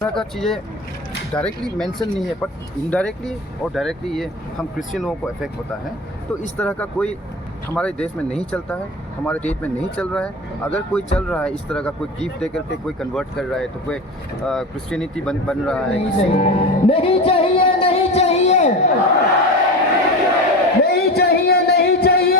तरह का चीज़ें डायरेक्टली मेंशन नहीं है, बट इनडायरेक्टली और डायरेक्टली ये हम क्रिश्चियन लोगों को अफेक्ट होता है। तो इस तरह का कोई हमारे देश में नहीं चलता है, हमारे देश में नहीं चल रहा है। अगर कोई चल रहा है इस तरह का, कोई गिफ्ट दे करके कोई कन्वर्ट कर रहा है, तो कोई क्रिश्चियनिटी बन रहा है। नहीं चाहिए, नहीं चाहिए, नहीं चाहिए, नहीं चाहिए।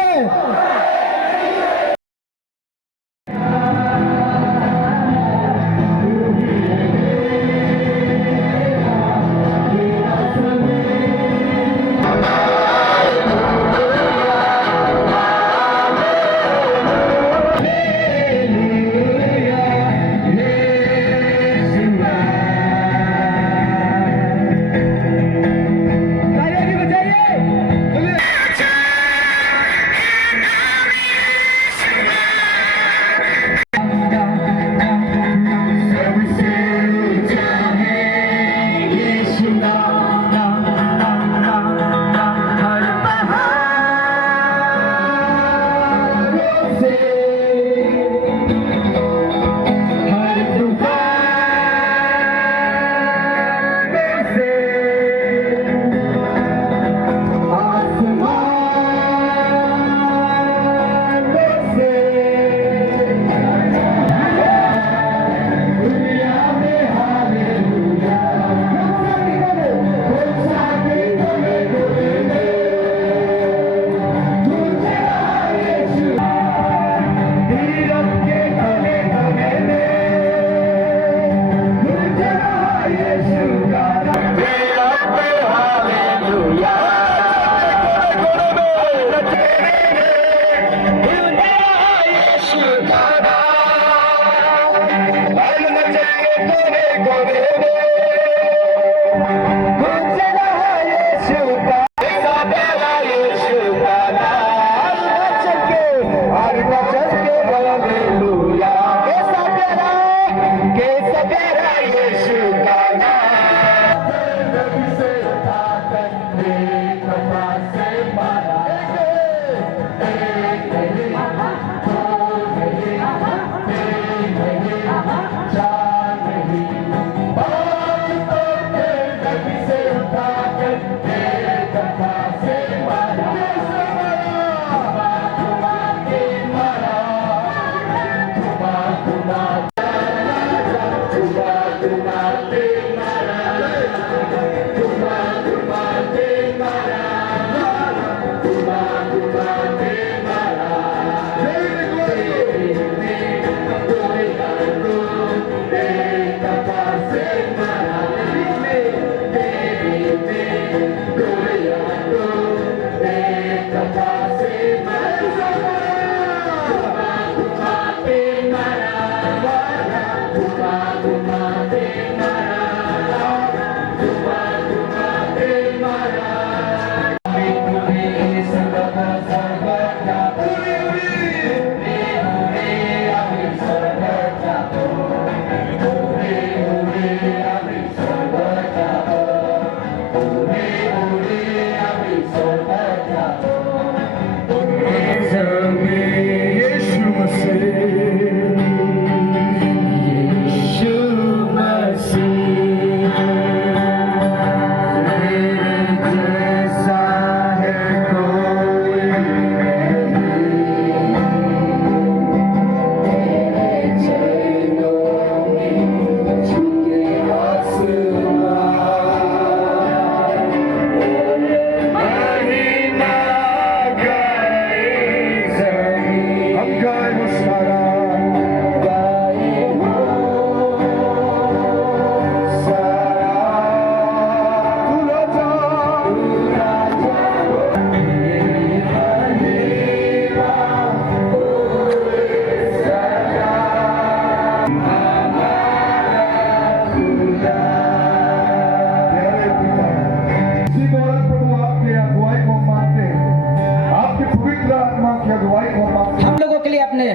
हम लोगों के लिए आपने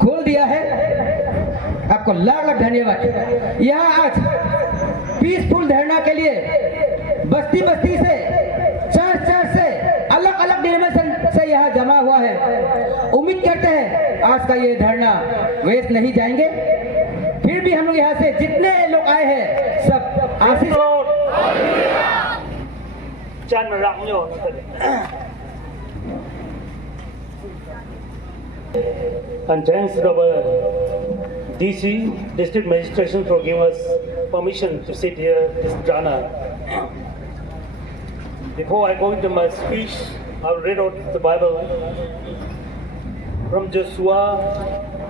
खोल दिया है, आपको लाख लाख धन्यवाद। यहाँ आज पीसफुल धरना के लिए बस्ती बस्ती से, चर्च चर्च से, अलग अलग डिनोमिनेशन से यहाँ जमा हुआ है। उम्मीद करते हैं आज का ये धरना वेस्ट नहीं जाएंगे। फिर भी हम और यहाँ से जितने लोग आए हैं सब आशीष Chan Rangyo. And thanks to our DC District Magistrate for giving us permission to sit here this Jana. Before I go into my speech, I'll read out the Bible from Joshua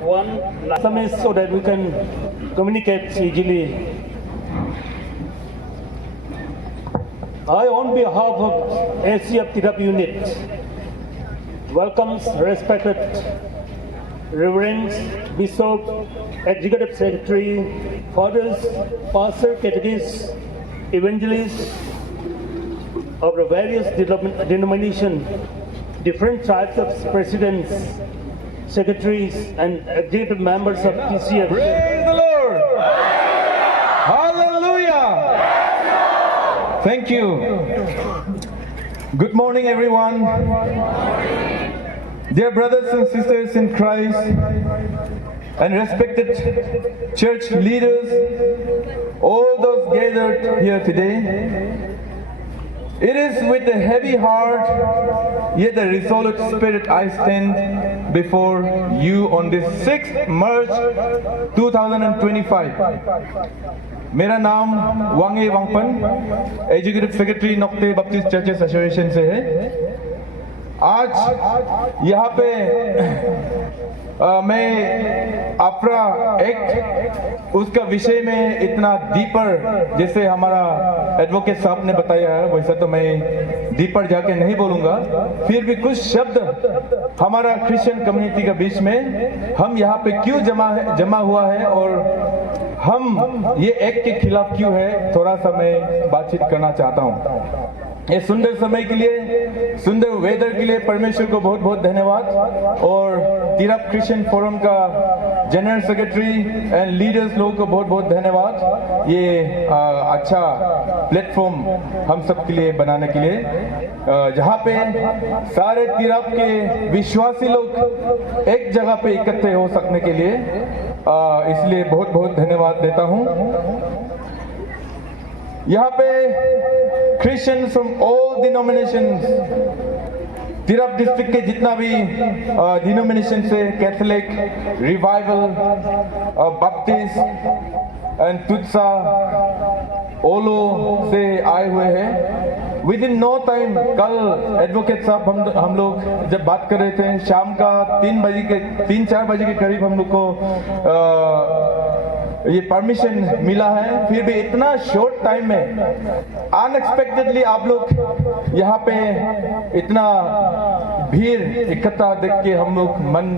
1 so that we can communicate easily. I, on behalf of ACF Tirap Unit, welcomes respected Reverends, Bishop, Executive Secretary, Fathers, Pastor, Catechists, Evangelists of the various denominations, different types of presidents, secretaries, and executive members of TCF. Praise the Lord! Hallelujah! Thank you. Good morning, everyone. Dear brothers and sisters in Christ and respected church leaders, all those gathered here today, it is with a heavy heart, yet a resolute spirit I stand before you on this 6th March 2025. मेरा नाम Wange Wangpan, executive secretary Nocte Baptist churches association से है। आज यहाँ पे मैं AFRA act उसका विषय में इतना डीपर, जैसे हमारा एडवोकेट साहब ने बताया है, वैसा तो मैं डीपर जाके नहीं बोलूँगा, फिर भी कुछ शब्द हमारा क्रिश्चियन कम्युनिटी के बीच में हम यहाँ पे क्यों जमा हुआ है और हम ये एक्ट के खिलाफ क्यों है, थोड़ा सा मैं बातचीत करना चाहता हूँ। ये सुंदर समय के लिए, सुंदर वेदर के लिए परमेश्वर को बहुत बहुत धन्यवाद, और तिरप क्रिश्चियन फोरम का जनरल सेक्रेटरी एंड लीडर्स लोगों को बहुत बहुत धन्यवाद, ये अच्छा प्लेटफॉर्म हम सब के लिए बनाने के लिए, जहाँ पे सारे तिरप के विश्वासी लोग एक जगह पे इकट्ठे हो सकने के लिए, इसलिए बहुत बहुत धन्यवाद देता हूँ। यहाँ पे Christian from all denominations, Tirap district के जितना भी डिनोमिनेशन से, कैथोलिक, रिवाइवल, बप्टिस्ट एंड तुत्सा, ओलो से आए हुए हैं। विद इन नो टाइम, कल एडवोकेट साहब हम लोग जब बात कर रहे थे, शाम का 3-4 बजे के करीब हम लोग को ये परमिशन मिला है, फिर भी इतना शॉर्ट टाइम में अनएक्सपेक्टेडली आप लोग यहाँ पे इतना भीड़ इकट्ठा देख के हम लोग मन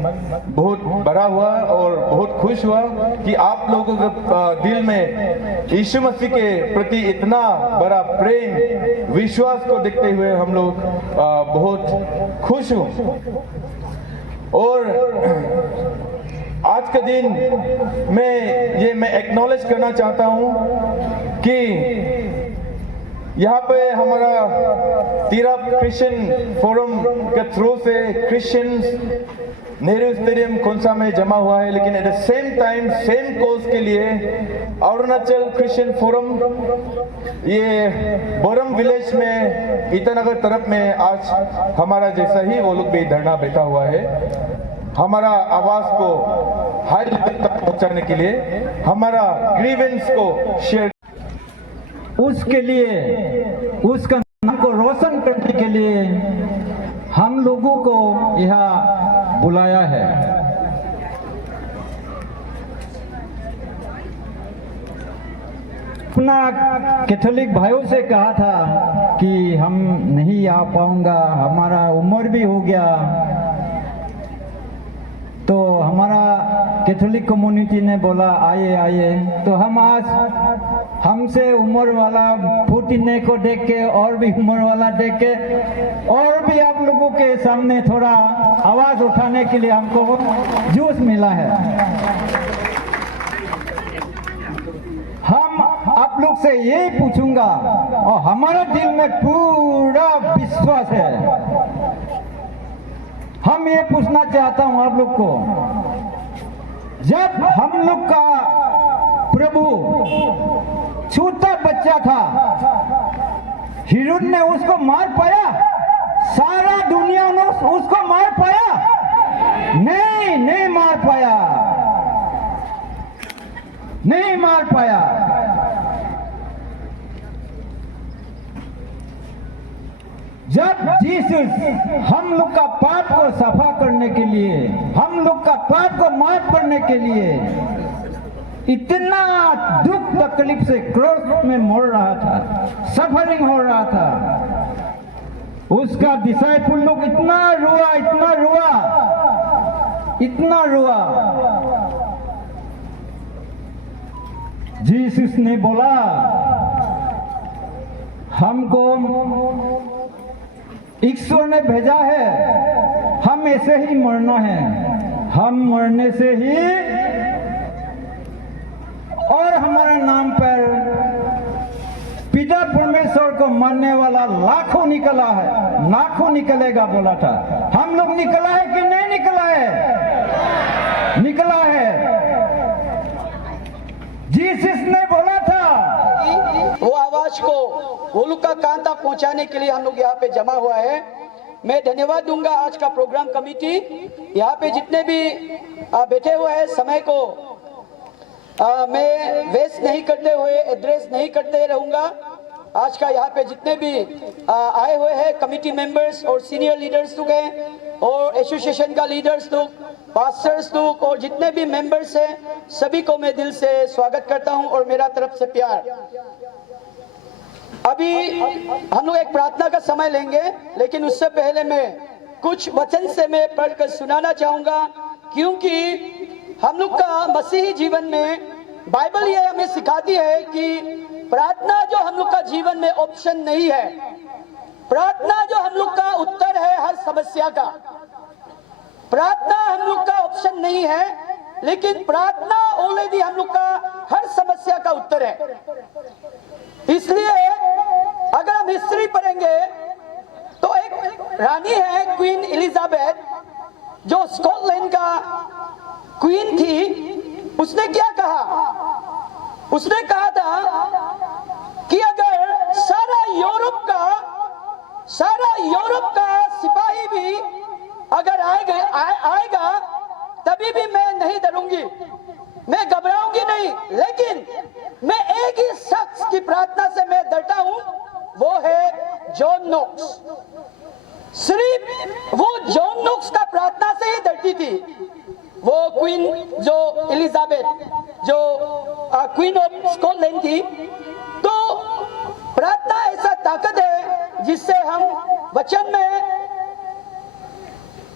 बहुत बड़ा हुआ और बहुत खुश हुआ कि आप लोगों के दिल में यीशु मसीह के प्रति इतना बड़ा प्रेम, विश्वास को देखते हुए हम लोग बहुत खुश हूँ। और आज का दिन मैं एक्नॉलेज करना चाहता हूँ कि यहाँ पे हमारा तिरप क्रिश्चियन फोरम के थ्रू से क्रिश्चियंस नेहरू स्टेडियम खोंसा में जमा हुआ है, लेकिन at the same time same cause के लिए अरुणाचल क्रिश्चियन फोरम ये बोरम विलेज में ईटानगर तरफ में आज हमारा जैसा ही वो लोग भी धरना बैठा हुआ है, हमारा आवाज को हाई लेवल तक पहुंचाने के लिए, हमारा ग्रीवेंस को शेयर, उसके लिए, उसका नाम को रोशन करने के लिए हम लोगों को यहाँ बुलाया है। अपना कैथोलिक भाइयों से कहा था कि हम नहीं आ पाऊंगा, हमारा उम्र भी हो गया, तो हमारा कैथोलिक कम्युनिटी ने बोला आइए, तो हम आज हमसे उम्र वाला फूटने को देख के और भी उम्र वाला देख के और भी आप लोगों के सामने थोड़ा आवाज उठाने के लिए हमको जोश मिला है। हम आप लोग से यही पूछूंगा और हमारा दिल में पूरा विश्वास है, हम ये पूछना चाहता हूं आप लोग को, जब हम लोग का प्रभु छोटा बच्चा था, हिरुद ने उसको मार पाया? सारा दुनिया ने उसको मार पाया? नहीं मार पाया, नहीं मार पाया। जब जीसस हम लोग का पाप को सफा करने के लिए, हम लोग का पाप को माफ करने के लिए इतना दुख तकलीफ से क्रॉस में मर रहा था, सफरिंग हो रहा था, उसका डिसाइपल लोग इतना रोआ, इतना रोआ, इतना रोआ। जीसस ने बोला, हमको ईश्वर ने भेजा है, हम ऐसे ही मरना है, हम मरने से ही और हमारे नाम पर पिता परमेश्वर को मानने वाला लाखों निकला है, लाखों निकलेगा बोला था। हम लोग निकला है कि नहीं निकला है? निकला है। जीसस ने बोला था, वो आवाज को वो लोग का कान तक पहुंचाने के लिए हम लोग यहाँ पे जमा हुआ है। मैं धन्यवाद दूंगा आज का प्रोग्राम कमेटी, यहाँ पे जितने भी बैठे हुए हैं, समय को मैं वेस्ट नहीं करते हुए एड्रेस नहीं करते रहूंगा। आज का यहाँ पे जितने भी आए हुए हैं कमेटी मेंबर्स और सीनियर लीडर्स लोग हैं और एसोसिएशन का लीडर्स लोग, पास्टर्स लोग और जितने भी मेंबर्स हैं, सभी को मैं दिल से स्वागत करता हूं और मेरा तरफ से प्यार। अभी हम लोग एक प्रार्थना का समय लेंगे, लेकिन उससे पहले मैं कुछ वचन से मैं पढ़कर सुनाना चाहूंगा, क्योंकि हम लोग का मसीही जीवन में बाइबल ये हमें सिखाती है कि प्रार्थना जो हम लोग का जीवन में ऑप्शन नहीं है, प्रार्थना जो हम लोग का उत्तर है हर समस्या का। प्रार्थना हम लोग का ऑप्शन नहीं है, लेकिन प्रार्थना ऑलरेडी हम लोग का हर समस्या का उत्तर है। इसलिए अगर हम हिस्ट्री पढ़ेंगे तो एक रानी है क्वीन एलिजाबेथ, जो स्कॉटलैंड का क्वीन थी। उसने क्या कहा? उसने कहा था कि अगर सारा यूरोप का सिपाही भी अगर आएगा तभी भी मैं नहीं डरूंगी, मैं घबराऊंगी नहीं, लेकिन मैं एक ही शख्स की प्रार्थना से मैं डरता हूं, वो है जॉन नॉक्स। सिर्फ वो जॉन नॉक्स का प्रार्थना से ही डरती थी। वो क्वीन जो एलिजाबेथ, जो क्वीन ऑफ स्कॉटलैंड थी। तो प्रार्थना ऐसा ताकत है जिससे हम वचन में,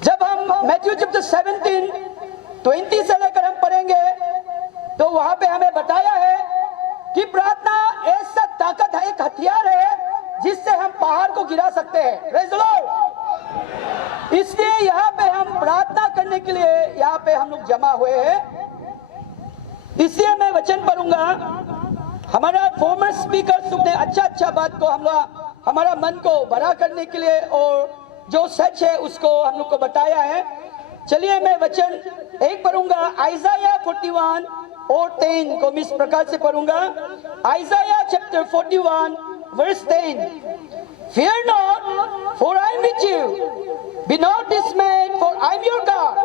जब हम मैथ्यू चैप्टर 17:20 से लेकर हम पढ़ेंगे तो वहां पे हमें बताया है कि प्रार्थना ऐसा ताकत है, एक हथियार है जिससे हम पहाड़ को गिरा सकते हैं। Praise the Lord. इसलिए यहाँ पे हम प्रार्थना करने के लिए यहाँ पे हम लोग जमा हुए हैं। इसलिए मैं वचन पढ़ूंगा। हमारा फॉर्मर स्पीकर ने अच्छा बात को हम लोग हमारा मन को भरा करने के लिए और जो सच है उसको हम लोग को बताया है। चलिए मैं वचन एक पढ़ूंगा, आइज़ाया 41 और 10 को मैं इस प्रकार से पढ़ूंगा। Isaiah chapter 41 verse 10। Fear not, for I am with you. Be not dismayed, for I am your God.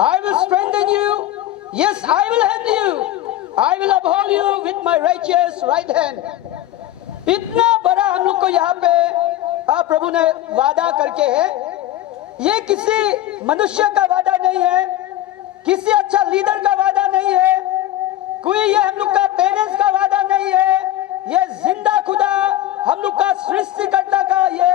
I will strengthen you. Yes, I will help you. I will uphold you with my righteous right hand. इतना बड़ा हम लोग को यहाँ पे प्रभु ने वादा करके है। ये किसी मनुष्य का वादा नहीं है, किसी अच्छा लीडर का वादा नहीं है, कोई ये हम लोग का पेरेंट्स का वादा नहीं है। ये जिंदा खुदा हम लोग का सृष्टिकर्ता का ये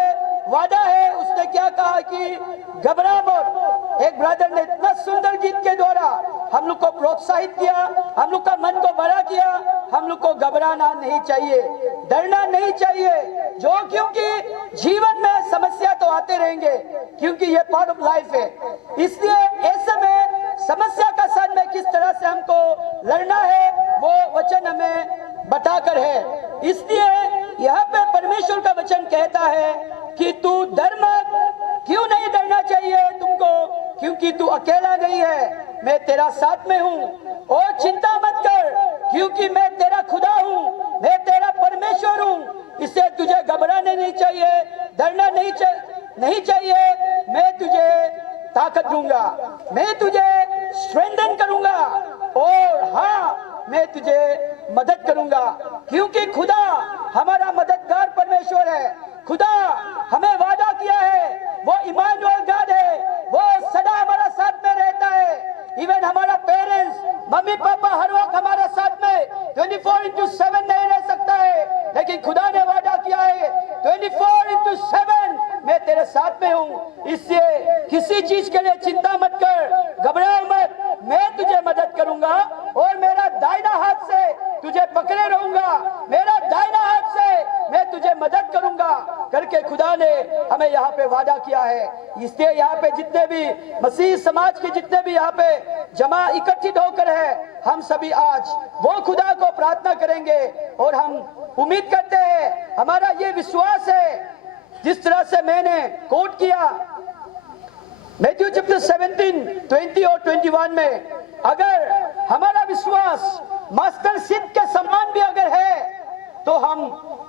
वादा है। उसने क्या कहा कि घबरा मत। एक ब्रदर ने इतना सुंदर गीत के द्वारा हम लोग को प्रोत्साहित किया, हम लोग का मन को बड़ा किया। हम लोग को घबराना नहीं चाहिए, डरना नहीं चाहिए, क्योंकि जीवन में समस्या तो आते रहेंगे, क्योंकि ये पार्ट ऑफ लाइफ है। इसलिए ऐसे में समस्या का साथ में किस तरह से हमको लड़ना है वो वचन हमें बताकर है। इसलिए यहाँ पे परमेश्वर का वचन कहता है कि तू डर मत। क्यों नहीं डरना चाहिए तुमको? क्योंकि तू अकेला नहीं है, मैं तेरा साथ में हूँ। और चिंता मत कर, क्योंकि मैं तेरा खुदा हूं, मैं तेरा परमेश्वर हूं। इससे तुझे घबराने नहीं चाहिए, डरना नहीं चाहिए। मैं तुझे ताकत दूंगा, मैं तुझे स्ट्रेंथन करूंगा, और हाँ, मैं तुझे मदद करूंगा, क्योंकि खुदा हमारा मददगार परमेश्वर है। खुदा हमें वादा किया है, वो इमानुएल गॉड है, वो सदा हमारा साथ में रहता है। इवन हमारा पेरेंट्स, मम्मी पापा हर वक्त हमारे साथ में 24/7 नहीं रह सकता है, लेकिन खुदा ने वादा किया है 24/7 मैं तेरे साथ में हूं। इसलिए किसी चीज के लिए चिंता मत कर, घबराओ मत, मैं तुझे मदद करूंगा और मेरा दाहिना हाथ से तुझे पकड़े रहूंगा, मेरा दाहिना हाथ से मैं तुझे मदद करूंगा करके खुदा ने हमें यहाँ पे वादा किया है। इसलिए यहाँ पे जितने भी मसीह समाज के जितने भी यहाँ पे जमा इकट्ठित होकर है, हम सभी आज वो खुदा को प्रार्थना करेंगे और हम उम्मीद करते हैं, हमारा ये विश्वास है, जिस तरह से मैंने कोट किया मैथ्यू चैप्टर 17, 20 और 21 में, अगर हमारा विश्वास मस्टर्ड सीड के समान भी अगर है तो हम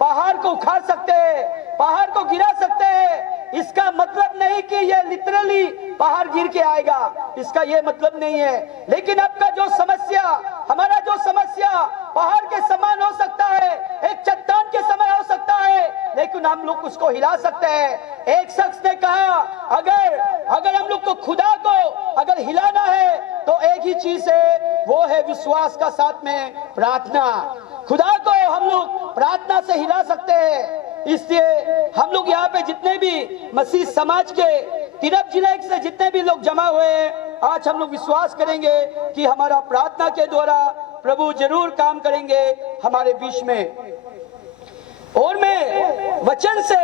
पहाड़ को उखाड़ सकते हैं, पहाड़ को गिरा सकते हैं। इसका मतलब नहीं कि ये लिटरली पहाड़ गिर के आएगा, इसका ये मतलब नहीं है। लेकिन आपका जो समस्या, हमारा जो समस्या पहाड़ के समान हो सकता है, एक चट्टान के समान हो सकता है, लेकिन हम लोग उसको हिला सकते हैं। एक शख्स ने कहा, अगर हम लोग को खुदा को अगर हिलाना है तो एक ही चीज है, वो है विश्वास का साथ में प्रार्थना। खुदा को हम लोग प्रार्थना से हिला सकते हैं। इसलिए हम लोग यहाँ पे जितने भी मसीह समाज के तिरप जिले से जितने भी लोग जमा हुए हैं, आज हम लोग विश्वास करेंगे कि हमारा प्रार्थना के द्वारा प्रभु जरूर काम करेंगे हमारे बीच में। और मैं वचन से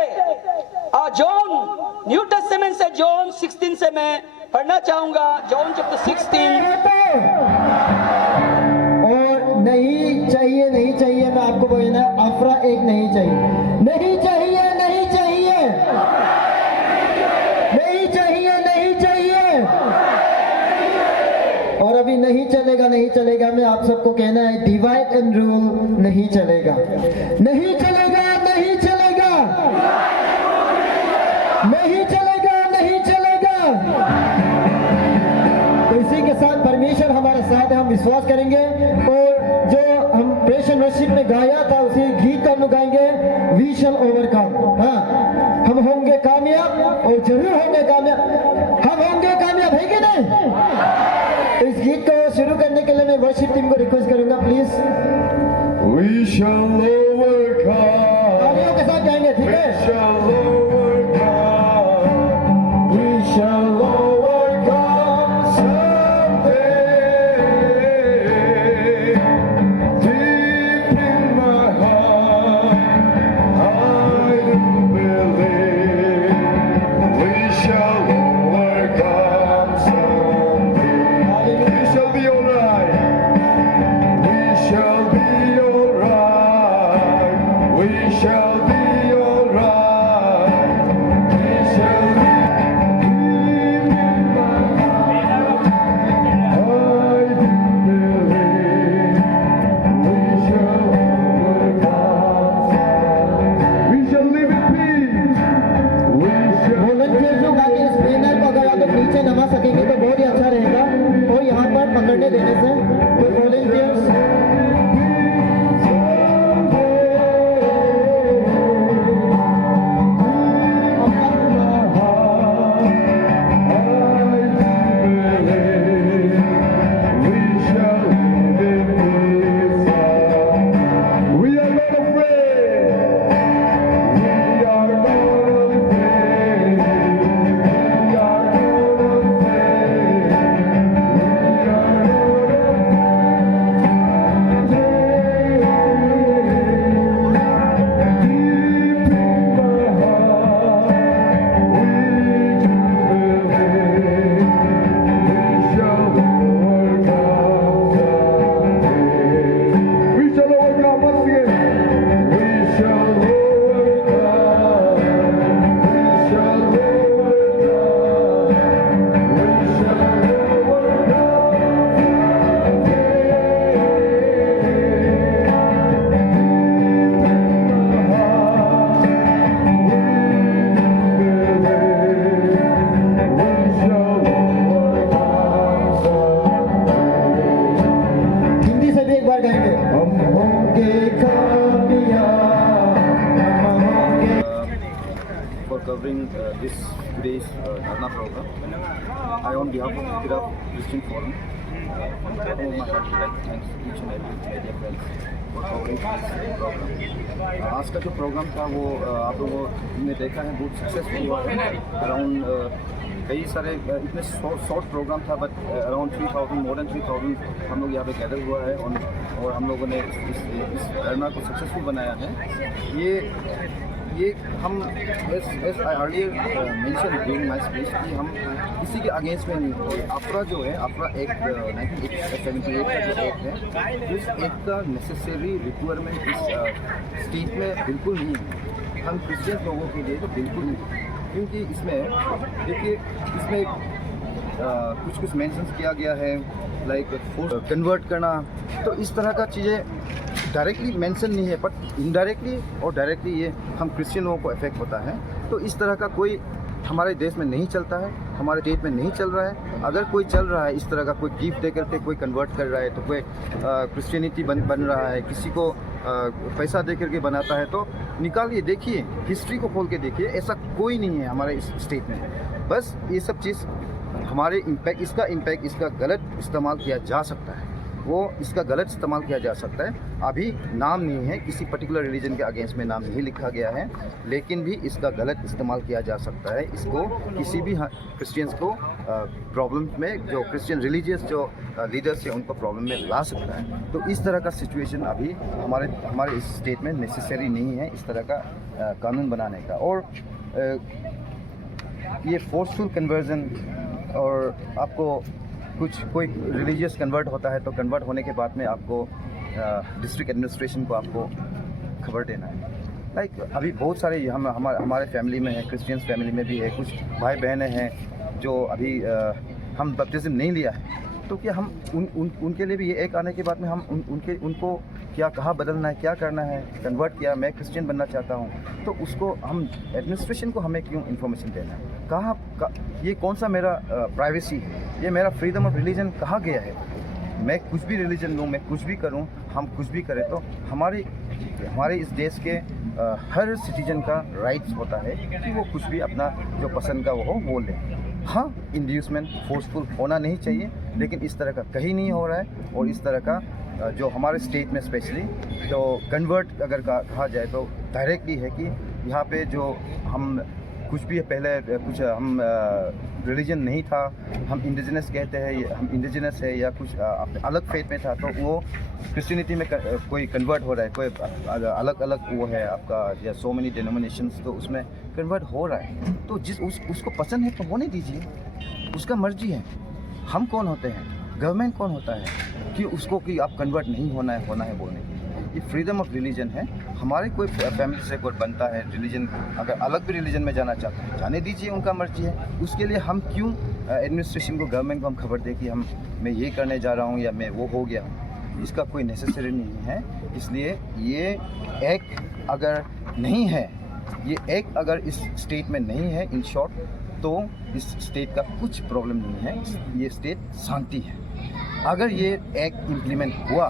जॉन, न्यू टेस्टामेंट से जॉन 16 से मैं पढ़ना चाहूंगा, जॉन चैप्टर 16। और नहीं चाहिए, नहीं चाहिए, मैं आपको बोलना, अफरा एक नहीं चाहिए, नहीं चाहिए, नहीं चाहिए, नहीं चाहिए, नहीं चाहिए। और अभी नहीं चलेगा, नहीं चलेगा, मैं आप सबको कहना है, डिवाइड एंड रूल नहीं चलेगा, नहीं चलेगा, नहीं चलेगा, नहीं चलेगा, नहीं चलेगा। तो इसी के साथ परमेश्वर हमारे साथ है, हम विश्वास करेंगे। और जो हम प्रेषण वर्शिप में गाया था, उसी गीत को हम गाएंगे, वी शैल ओवरकम। हाँ, हम होंगे कामयाब और जरूर होंगे कामयाब, हम होंगे कामयाब, है कि नहीं? तो इस गीत को शुरू करने के लिए मैं वर्शिप टीम को रिक्वेस्ट करूंगा, प्लीज। We shall overcome. तालियों के साथ गाएंगे, ठीक We है? shall overcome. We shall Overcome someday. Deep in my heart, I do believe we shall overcome someday. We shall be alright. We shall be alright. We shall be alright. For covering this today's Dharna program. I, on behalf of Tiraf Christian Forum, bottom of my heart would like to thank each and every media friends for covering this program. आज का जो programme था वो आप लोगों ने देखा है बहुत सक्सेसफुल हुआ है. अराउंड कई सारे इतने शॉर्ट प्रोग्राम था बट अराउंड 3000 मोर देन 3000 हम लोग यहाँ पे गैदर हुआ है और हम लोगों ने इस धरना को सक्सेसफुल बनाया है. ये हम S I earlier mention during my speech कि हम किसी के अगेंस्ट में नहीं होते. अफरा जो है, अफरा एक्ट 1978 का जो एक्ट है, उस एक्ट का नेसेसरी रिक्वायरमेंट इस स्टेट में बिल्कुल नहीं है. हम क्रिश्चियन लोगों के लिए तो बिल्कुल नहीं है, क्योंकि इसमें देखिए इसमें कुछ मेंशन किया गया है लाइक कन्वर्ट करना. तो इस तरह का चीज़ें डायरेक्टली मेंशन नहीं है बट इनडायरेक्टली और डायरेक्टली ये हम क्रिश्चियन लोगों को इफेक्ट होता है. तो इस तरह का कोई हमारे देश में नहीं चलता है, हमारे स्टेट में नहीं चल रहा है. अगर कोई चल रहा है इस तरह का, कोई गिफ्ट दे करके कोई कन्वर्ट कर रहा है, तो कोई क्रिश्चियनिटी बन रहा है, किसी को पैसा दे करके बनाता है, तो निकालिए, देखिए, हिस्ट्री को खोल के देखिए. ऐसा कोई नहीं है हमारे इस स्टेट में. बस ये सब चीज़ हमारे इसका गलत इस्तेमाल किया जा सकता है. वो इसका गलत इस्तेमाल किया जा सकता है. अभी नाम नहीं है, किसी पर्टिकुलर रिलीजन के अगेंस्ट में नाम नहीं लिखा गया है, लेकिन भी इसका गलत इस्तेमाल किया जा सकता है. इसको किसी भी क्रिश्चियंस को प्रॉब्लम में, जो क्रिश्चियन रिलीजियस जो लीडर्स हैं उनको प्रॉब्लम में ला सकता है. तो इस तरह का सिचुएशन अभी हमारे इस स्टेट में नेसेसरी नहीं है इस तरह का कानून बनाने का. और ये फोर्सफुल कन्वर्जन, और आपको कोई रिलीजियस कन्वर्ट होता है तो कन्वर्ट होने के बाद में आपको डिस्ट्रिक्ट एडमिनिस्ट्रेशन को आपको खबर देना है. लाइक अभी बहुत सारे हमारे फैमिली में है, क्रिश्चियंस फैमिली में भी है, कुछ भाई बहनें हैं जो अभी हम बपटिज्म नहीं लिया है. तो क्या हम उनके लिए भी ये एक आने के बाद में हम उनको क्या कहाँ बदलना है, क्या करना है, कन्वर्ट किया, मैं क्रिश्चियन बनना चाहता हूँ, तो उसको हम एडमिनिस्ट्रेशन को हमें क्यों इन्फॉर्मेशन देना है? ये कौन सा मेरा प्राइवेसी है, ये मेरा फ्रीडम ऑफ रिलीजन कहाँ गया है? मैं कुछ भी रिलीजन लूँ, मैं कुछ भी करूँ, हम कुछ भी करें, तो हमारे इस देश के हर सिटीजन का राइट्स होता है कि वो कुछ भी अपना जो पसंद का वो बोल ले. हाँ, इंड्यूसमेंट फोर्सफुल होना नहीं चाहिए, लेकिन इस तरह का कहीं नहीं हो रहा है. और इस तरह का जो हमारे स्टेट में स्पेशली तो कन्वर्ट अगर कहा जाए तो डायरेक्टली है कि यहाँ पे जो हम कुछ भी पहले कुछ हम रिलीजन नहीं था, हम इंडिजिनस कहते हैं, हम इंडिजिनस है या कुछ अलग फेथ में था, तो वो क्रिश्चियनिटी में कोई कन्वर्ट हो रहा है, कोई अलग वो है आपका या सो मेनी डिनोमिनेशंस, तो उसमें कन्वर्ट हो रहा है. तो उसको पसंद है तो होने दीजिए, उसका मर्जी है. हम कौन होते हैं, गवर्नमेंट कौन होता है कि उसको कि आप कन्वर्ट नहीं होना है बोलने की? ये फ्रीडम ऑफ रिलीजन है. हमारे कोई फैमिली से कोई बनता है रिलीजन, अगर अलग भी रिलीजन में जाना चाहते हैं जाने दीजिए, उनका मर्जी है. उसके लिए हम क्यों एडमिनिस्ट्रेशन को, गवर्नमेंट को हम खबर दे कि मैं ये करने जा रहा हूँ या मैं वो हो गया हूँ? इसका कोई नेसेसरी नहीं है. इसलिए ये एक्ट अगर नहीं है, ये एक्ट अगर इस स्टेट में नहीं है, इन शॉर्ट, तो इस स्टेट का कुछ प्रॉब्लम नहीं है. ये स्टेट शांति है. अगर ये एक्ट इम्प्लीमेंट हुआ,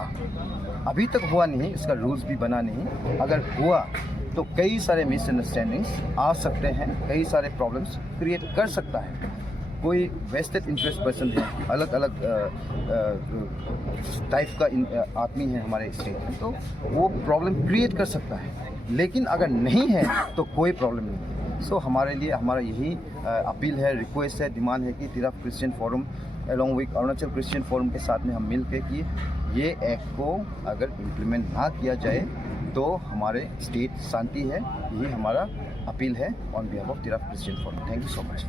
अभी तक हुआ नहीं, इसका रूल्स भी बना नहीं, अगर हुआ तो कई सारे मिसअंडरस्टैंडिंग्स आ सकते हैं, कई सारे प्रॉब्लम्स क्रिएट कर सकता है. कोई वेस्टेड इंटरेस्ट पर्सन है, अलग अलग टाइप का आदमी है हमारे स्टेट में, तो वो प्रॉब्लम क्रिएट कर सकता है. लेकिन अगर नहीं है तो कोई प्रॉब्लम नहीं है. सो हमारे लिए हमारा यही अपील है, रिक्वेस्ट है, डिमांड है कि Tirap Christian forum along with Arunachal Christian forum के साथ में हम मिल के कि ये एक्ट को अगर इम्प्लीमेंट ना किया जाए तो हमारे स्टेट शांति है. यही हमारा अपील है on behalf of Tirap Christian forum. Thank you so much.